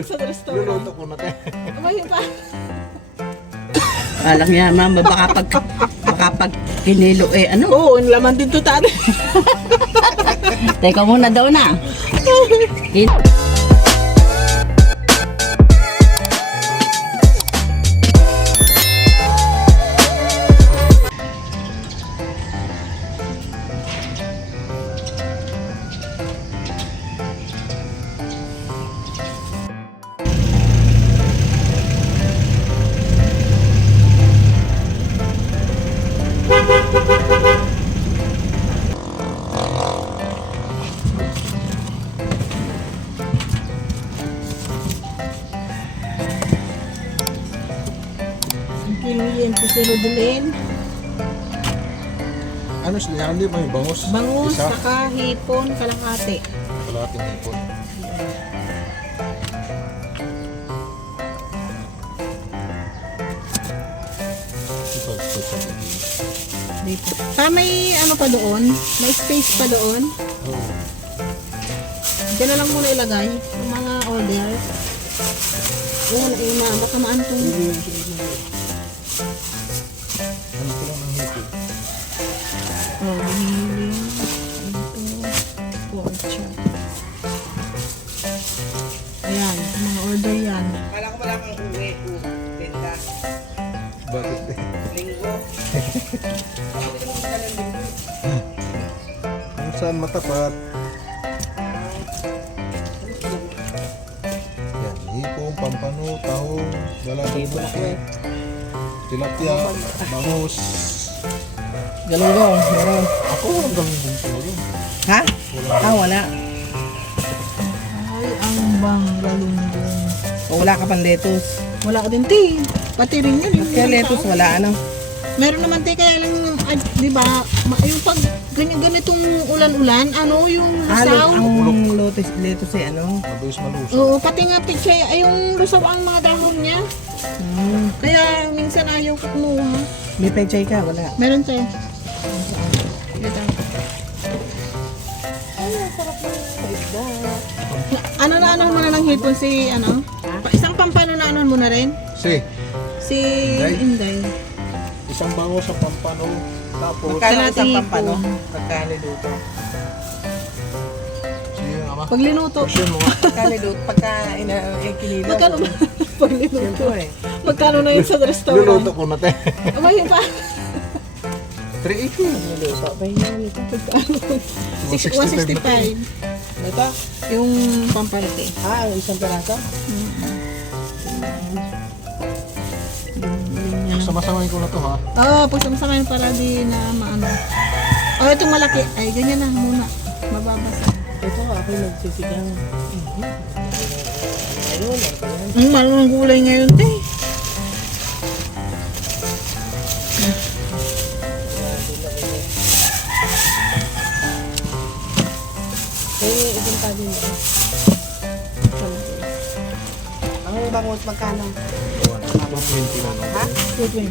yun sa restaurant. Luluto ko na tayo. Kumain pa. Alam niya, mama, baka pag kinilo ano? Oo, ang laman din to tani. Teka muna daw na. Kinuyin po si Rodolin. Ano sila? Hindi may bangus. Bangus, Isa. saka hipon, kalahati. Kalating hipon. Dito. May ano pa doon? May space pa doon. Oo. Diyan na lang muna ilagay yung mga order. Ayan, baka maantong. Ano ko lang ng hipon? Oh, hiling. Ito. Pork chop. Ayan, mga order yan. Kala ko wala kang uwi, Linda. Bakit eh? Linggo. Bakit hindi mo kita ng linggo? Kung saan matapat. Yan, hipon, pampano, tahong, dalagang puti, tilapia, bangus. Galunggong, meron. Ako hanggang bunso rin. Ha? Wala. Ay, ang banggalunggong. O wala ka pang lettuce. Wala ka din, te. Pati rin yun. Kaya lettuce wala, ano? Meron naman, te, kaya lang, di ba, yung pag ganitong ulan-ulan, ano, yung lusaw. Ang lettuce ay ano? Mabilis malusog. Oo, pati nga, pichay, ay yung lusaw ang mga dahon niya. Kaya, minsan ayaw ko kumuha. May pechay ka, wala. Meron, te. Ito. Ano na anuhan mo na ng hipon si ano? Isang pampano na anuhan mo na rin? Si, Si Inday. Inday. isang bangus sa pampano, tapos Magkano Kalating isang pampano? hipon. Pagkano luto? sige nga ma. Pag linuto. Question mo nga. Pagkano luto? Pagka kinilo. Magkano ba? Pag linuto. Siyempre. Magkano na yun sa restaurant? Luluto ko na tayo. Kumain pa. 380. Niluto. Ba yun? Magkano? 165. Ito? Yung pampalite. Isang peraso? Sama-samahin ko na to ha. Oo, pagsama-samahin para di na maano. Oh, itong malaki. Ay, ganyan na muna. Mababasa. Ito ako nagsisigang. Ayun, Ang marunong gulay ngayon, te. isang tabi nito. Ang bangus magkano? 220 na no. Ha? 220. 100?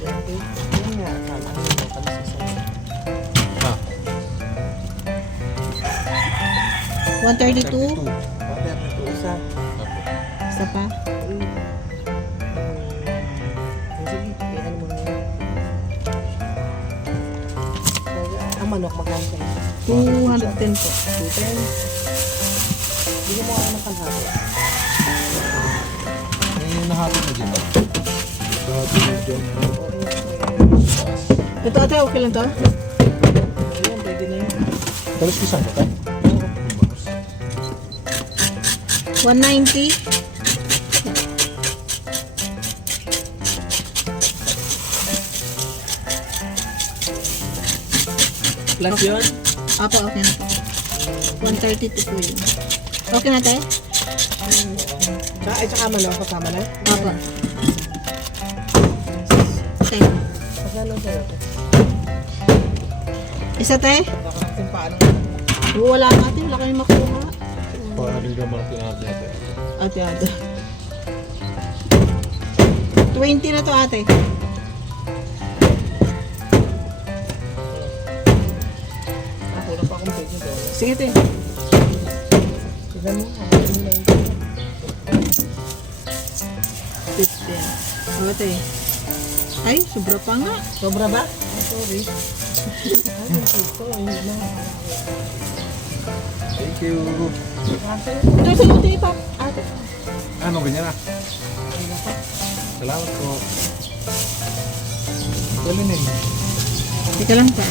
220? Yun nga, akala ko yung palisisa. Ha? 132. 32. Bakit ito isa? Isa pa. Sige, ano mo na yun? Ang manok magkano sa'yo? 210 po. 210? Hindi mo ako makalhati. May nahati na dyan. Nahati na dyan. Ito ate, okay lang to? Ayun, pwede na yun. Talos pisang ba tayo? 190. Plus yun? Apo, okay na po. 132 po yun. Okay na tayo? Tsaka manok, kasama na? Apo. Okay. Magkano sa'yo? Isa tayo? Baka kasing paano? Wala natin, wala kayong makuha. Paano naman natin natin? Ate. 20 na to ate. Wala pa akong pwede doon. Sige, te. Tignan mo. 15. O, te. Ay, sobra pa nga. Sobra ba? Sorry. Thank you. Ito sa luti pa. Ate. Ano, ganyan ah. Salamat po. Galing eh. Teka lang pa.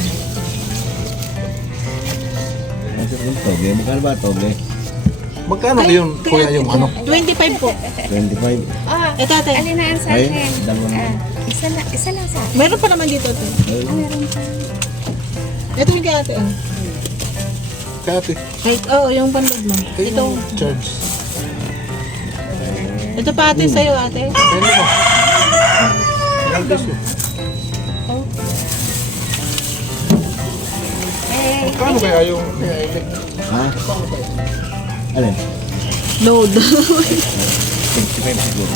Toge, magkano ba toge? Magkano ba yun, kuya, yung ano? 25 po. 25. Ah, Ito, ate. alin na ang sa Ay, akin? dalawa na. Isa lang sa akin. Meron pa naman dito, te. Ay, Meron pa. Ito yung kay ate. Oh. Kati. Wait, oo, yung panlog mo. Ito. Charge. Ito pa ate sa'yo, ate. Pwede mo. Ilang peso? Eh, Magkano kaya yung kaya elect? ha? Alin? Load. 25 siguro.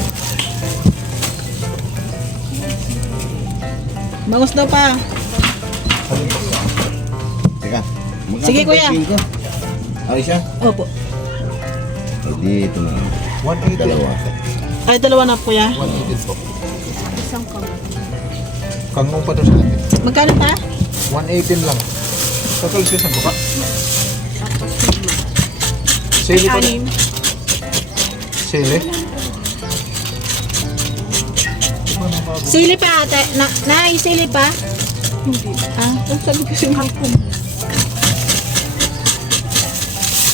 Bangus daw pa. Teka. magkano Sige, ba kuya. yung ko? Ano siya? Opo. Hindi, ito na. 180. Dalawa. Ay, dalawa na po ya. 180 po. isang kang. Kangong pa to sa atin. Magkano pa? 118 lang. Kakalis ka sa buka. Sili pa. Anim. Sili. Sili pa ate. Sili pa? Hindi. Ah, ang sabi ko si Marco.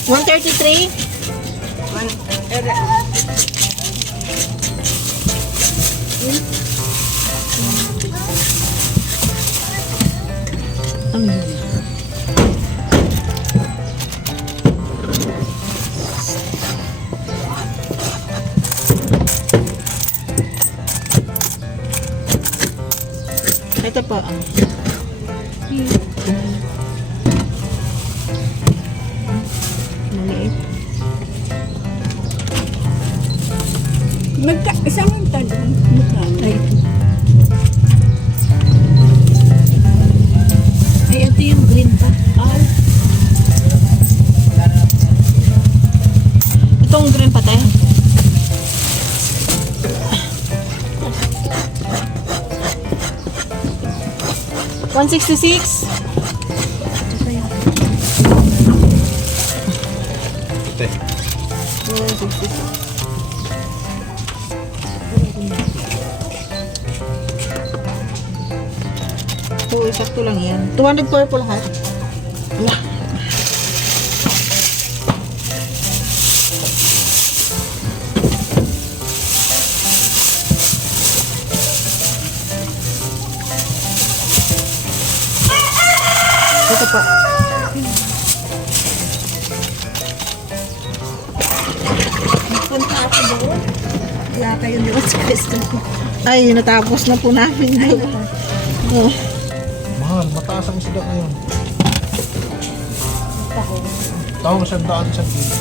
133? Ano yun? Ito po. Maliit. Isang talong. Magkano? Ay. Ay, ito yung green pa. Ay. Itong green pa tayo. $166. Ito. 166. Oo, sakto lang yan. 200 po lahat. Ito pa. Punta ako doon. Wala kayo doon sa pwesto ko. Ay, natapos na po namin. Oh. Mahal, mataas ang isda ngayon. Tawag sa daan sa kilo.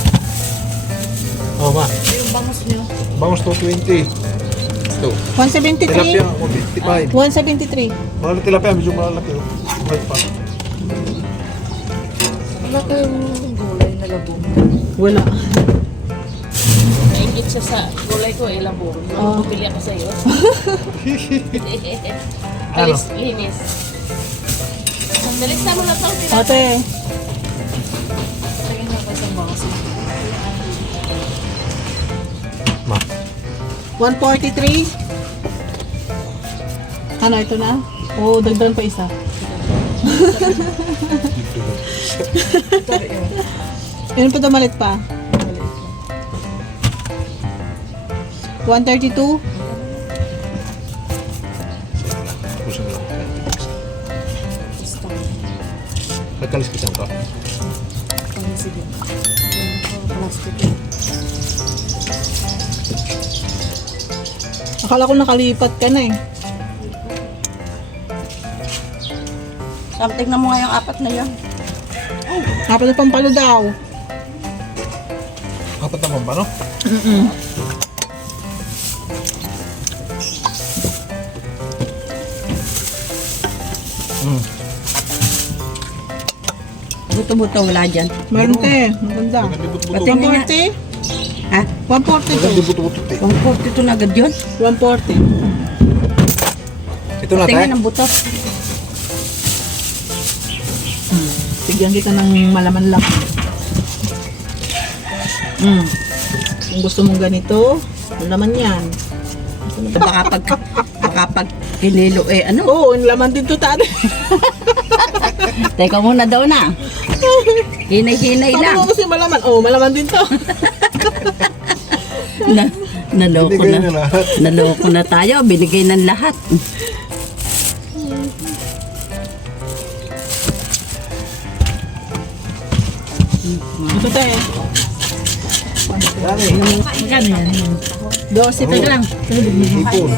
Oh, ma. Yung bangus nyo. Bangus 220. Ito. 173. Tilapia, 155. 173. Mahal na tilapia, medyo malalaki. Oh. Mahal pa. Wala kayong gulay na labong. Wala. Naingit siya sa gulay ko, ilabor. Oh. Bumili ako sa'yo. Ano? Alis, linis. Dalis na mo na ito. Ate, Tingin nyo pa isang bangus. Ma. 143. Ano, ito na? Oo, dagdagan pa isa. Yun pa damalit pa. 132. Puso mo lang. Nagkalis ka saan ka? Sige. Plastic. Akala ko nakalipat ka na eh. Tingnan mo nga yung apat na yan. Kapag na pampalo daw. Apat naman ba, no? Buto-buto wala dyan. Meron te. Maganda. Maganda buto-buto. Pati nga. 140? Ha? 140 Maganda to. buto-buto, te. 140 to na agad yun. 140. Ito na, te. Tingnan ang buto. Bigyan kita ng malaman lang. Kung gusto mong ganito, ang laman yan. Baka pag kinilo ano? Oo, ang laman din to tati. Teka muna daw na. Hinay-hinay Sabi lang. mo kasi malaman. Oo, malaman din to. Naloko Binigay na. na lahat. Naloko na tayo. Binigay ng lahat. Ito tayo. Dami. Magkano yan? 12 pa lang. Ipon.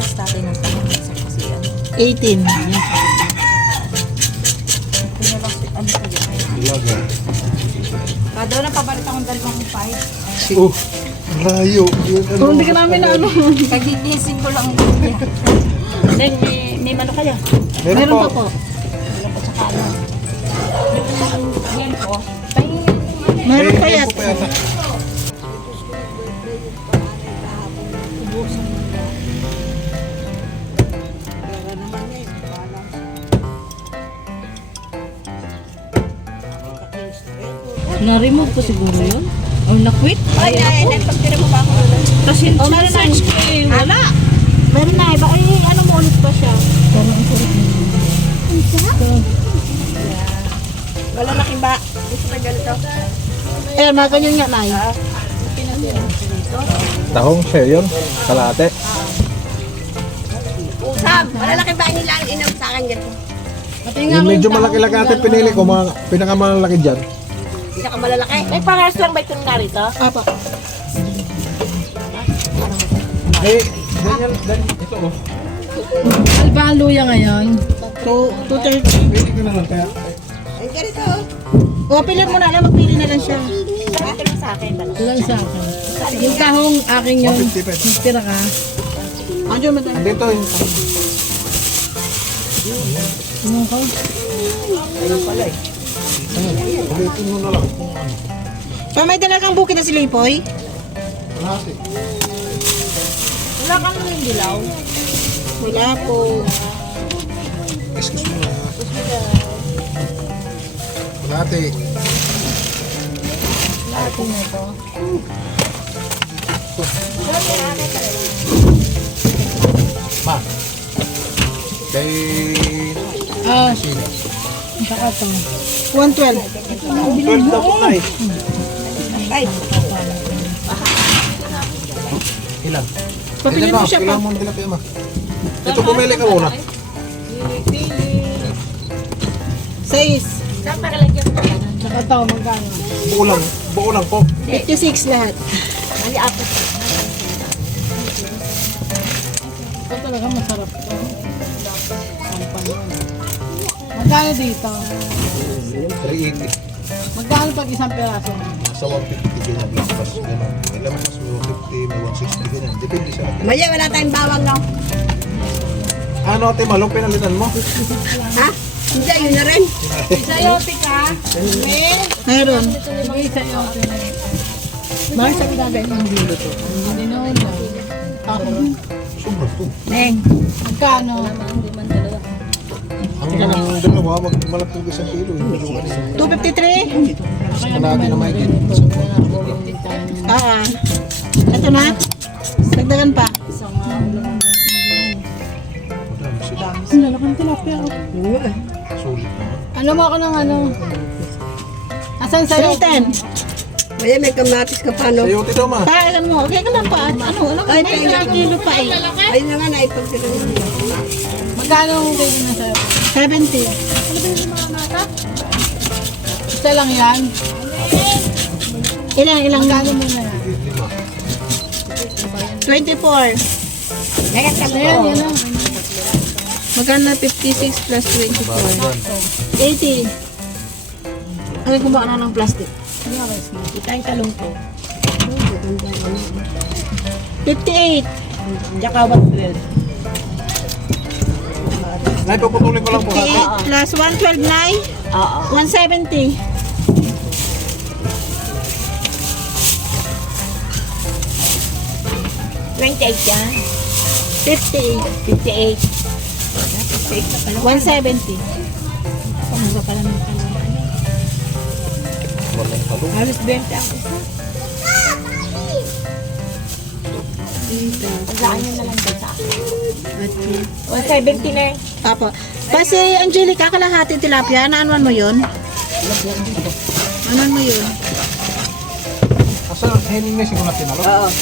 18. Ilaga. Daw na pabalit akong 2.5. Oh, layo. Yun, ano, Kung hindi ka namin na ano. Kagigising ko lang. May mano kaya? Meron pa po. Meron pa yan. Ito pa yata. Na-remove ko siguro yun. Or na-quit. Ay, pagtira mo ba ako ulit? Tapos yun, Oh, meron na. search ko eh. Wala. Meron na. Iba, ay, ano mo ulit pa siya? Wala laking ba? Gusto ka ganito? Eh, mga ganyan nga, Nay. Tahong siya yun. Kalate. Sam, wala laking ba nila ang inam sa akin ganito? Yung medyo malaki-laki ate pinili ko. Mga pinakamalaki dyan. Hindi ka malalaki. May parehas lang ba itong narito? Apa. Eh, ganyan. Ito oh. Alba ang luya ngayon. 230. Pili ko na lang kaya. Ay, ganito. O, pili mo na lang. Magpili na lang siya. Ito lang sa akin. Ilang sa akin. Yung tahong aking yun. 150 pesos. Tira ka. Andiyo, madami. Dito yung Ano ko? ulitin mo na lang kung ano. Pa, may dala kang bukid na si Lipoy? Kalate. Wala kang yung dilaw. Wala po. Excuse mo na. Kalate. Ma. Kay... Ah, Sino? saka to. 112. 12 daw po na eh. Ay, Ilan? Papili mo siya pa. Ilan mo nila kaya ma? Ito pumili ka muna. 6. saan para lagyan mo yan? Saka to, magkano? Buo lang po. 56 lahat. Mali, apat. Ito talaga masarap to. Magkano dito? 380. Magkano pag isang peraso? Nasa 150 ganyan. Mas gano'n. May laman mas 150, may 160 ganyan. Depende sa akin. Maya, wala tayong bawang no? Ano ate, malong pinalitan mo? Ha? Hindi, yun na rin. Sayote ka? Meron. Sige, sayote na rin. Bakit sa pinagay ng dilo to? Hindi na wala. Ako. Sobrang to. Neng, magkano? Ang dalawa, malapog isang kilo. Medyo ano. 253? Kalate na may ganyan. Ito na. Dagdagan pa. Ang lalakang tilapia. Sulit naman. Ano mo ako ng ano? Asan sa'yo? 310. Maya, may kamatis ka pa no? Sayote daw ma. Kailan mo? Okay ka lang pa. Ano? Ay, May kaya- kilo pa eh. Ayun na nga, naipagtira mo. Magkano ang kilo na sa'yo? 70. Isa lang yan. Ilang Magkano mo na yan? 24. Lagat ka mo. Ayan, yan lang. Magkano na 56 plus 24? 80. Ay, gumawa na ng plastic. Kita yung talong ko. 58. Tsaka 112. Nay, puputulin ko lang po ate. 58 plus 112 na Oo. 170. 28 yan. 58. 58 na pala. 170. Ano ba pala ng talong? Walang talong. Halos 20 ang isa. Saan nyo na lang din sa akin? 170 na eh. Apo. Kasi Angelica, kalahati tilapia. Naanuan mo yun? Anuan mo yun? Asa, hening na siguro natin, alam? Oo.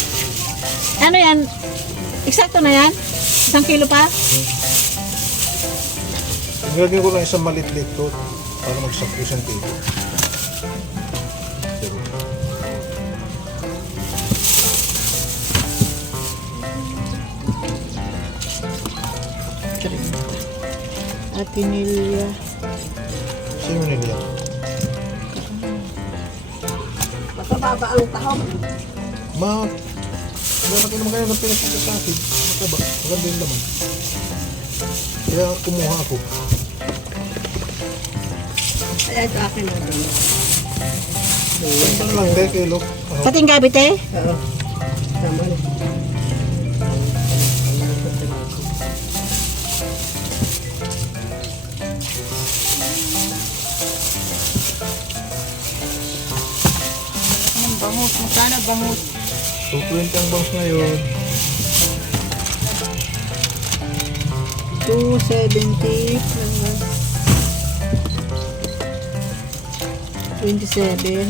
Ano yan? Eksakto na yan? 1 kilo pa? Nilagyan ko lang isang malit-lit to para magsakto isang kilo. Atinilya. Sino nila? Matababa ang tahong. Malaki naman kayo ng pinagkita sa akin. Mataba. Maganda yung laman. Kaya kumuha ako. Kaya ito akin na doon. Basta na lang, hindi kilo. Pating gabit eh? Oo. Tama na. Anong bangus? Magkano bangus? 220 ang bangs ngayon. 270 plus 27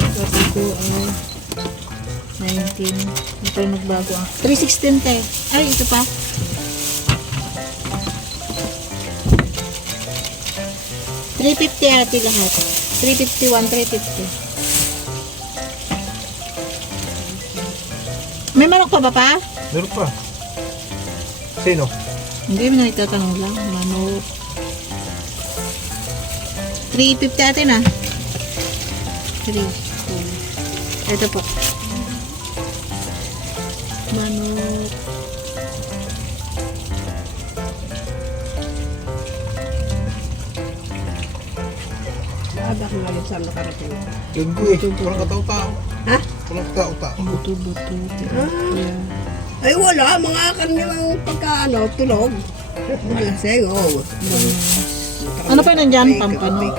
plus ito ay 19. Ito yung nagbago ah. 316 te. Ay, ito pa. $350 ate lahat. 351, 350. May manok pa ba pa? Meron pa. Sino? Hindi mo na itatanong lang. Manok. 350 atin ah. 3, 4. Ito po. Manok. Maaga kong alit sa nakarating. Linggo eh. Walang katao-tao. Ha? Walang katao-tao. Buto-buto. Yeah. Ay wala, mga kanilang pagka tulog. Wala sa'yo. Ano pa yun nandyan? Pampano.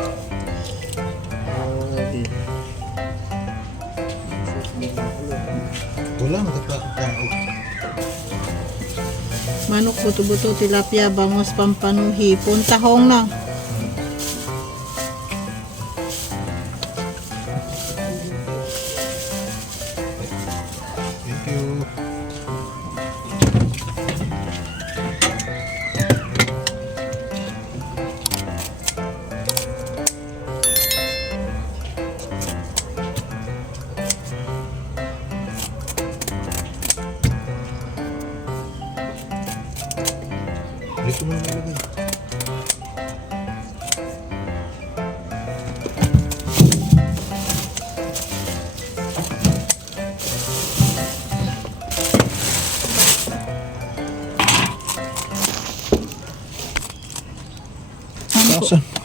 Walang katao-tao. Manok, buto-buto, tilapia, bangus, pampano, hipon, tahong na. Thank you. Dito mo na nilagay. Saan?